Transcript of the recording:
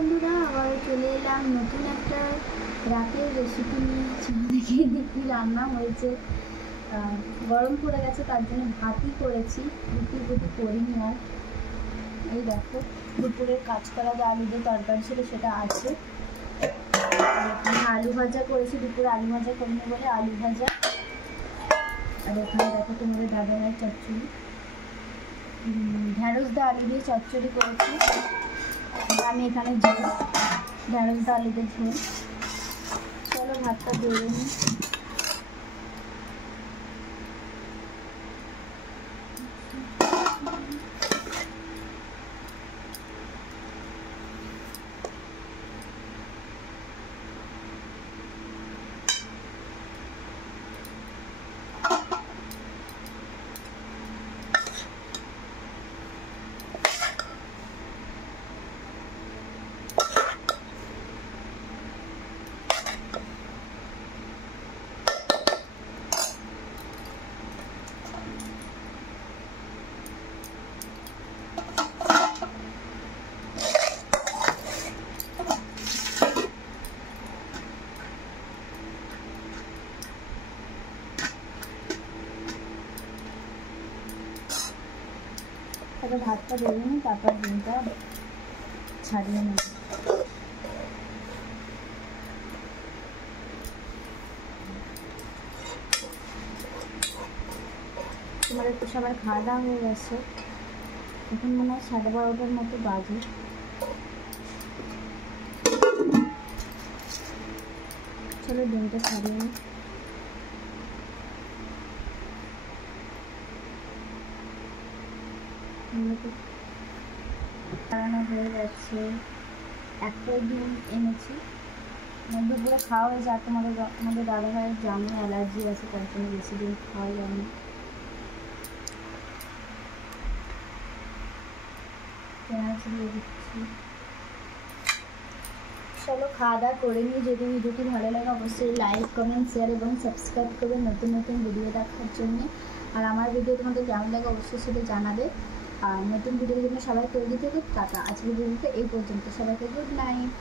বন্ধুরা, আবার চলে এলাম নতুন একটা রাতের রেসিপি নিয়ে। দেখে দেখি রান্না হয়েছে, গরম পড়ে গেছে, তার জন্য ভাতই করেছি, রুটি করিনি। আর এই দেখো, দুপুরের কাজ করা যে আলু দিয়ে তরকারি ছিল সেটা আছে। আলু ভাজা করেছি, দুপুরে আলু ভাজা করিনি বলে আলু ভাজা। আর ওখানে দেখো তোমাদের দাদাভাই চচ্চড়ি, ঢ্যাঁড়স দা আলু দিয়ে চচ্চড়ি করেছি। আমি এখানে ঝোল, ঢ্যাঁড়স দা আলু দিয়ে ঝোল। চলো ভাতটা বেড়ে নিই। তারপর ভাতটা বেড়ে নিই, তারপর ডিমটা ছাড়িয়ে নেব। তোমার একটু সবার খাওয়া দাওয়া হয়ে গেছে, এখন মনে হয় 12:30টার মতো বাজে। চলো ডিমটা ছাড়িয়ে নিই। ছাড়ানো হয়ে গেছে, একটাই ডিম এনেছি। দুপুরে খাওয়া হয়েছে, আর আমাদের দাদাভাইয়ের জামে অ্যালার্জি আছে, তার জন্য বেশি ডিম খাওয়াই আমি। পেঁয়াজ দিয়ে দিচ্ছি। চলো খাওয়া দাওয়া করে নিই। যদি ভিডিওটি ভালো লাগে অবশ্যই লাইক, কমেন্ট, শেয়ার এবং সাবস্ক্রাইব করবে নতুন নতুন ভিডিও দেখার জন্য। আর আমার ভিডিও তোমাদের কেমন লাগে অবশ্যই সেটা জানাবে। আর নতুন ভিডিওর জন্য সবাই তৈরি থেকো। টাটা। আজকের ভিডিওতে এই পর্যন্ত। সবাইকে গুড নাইট।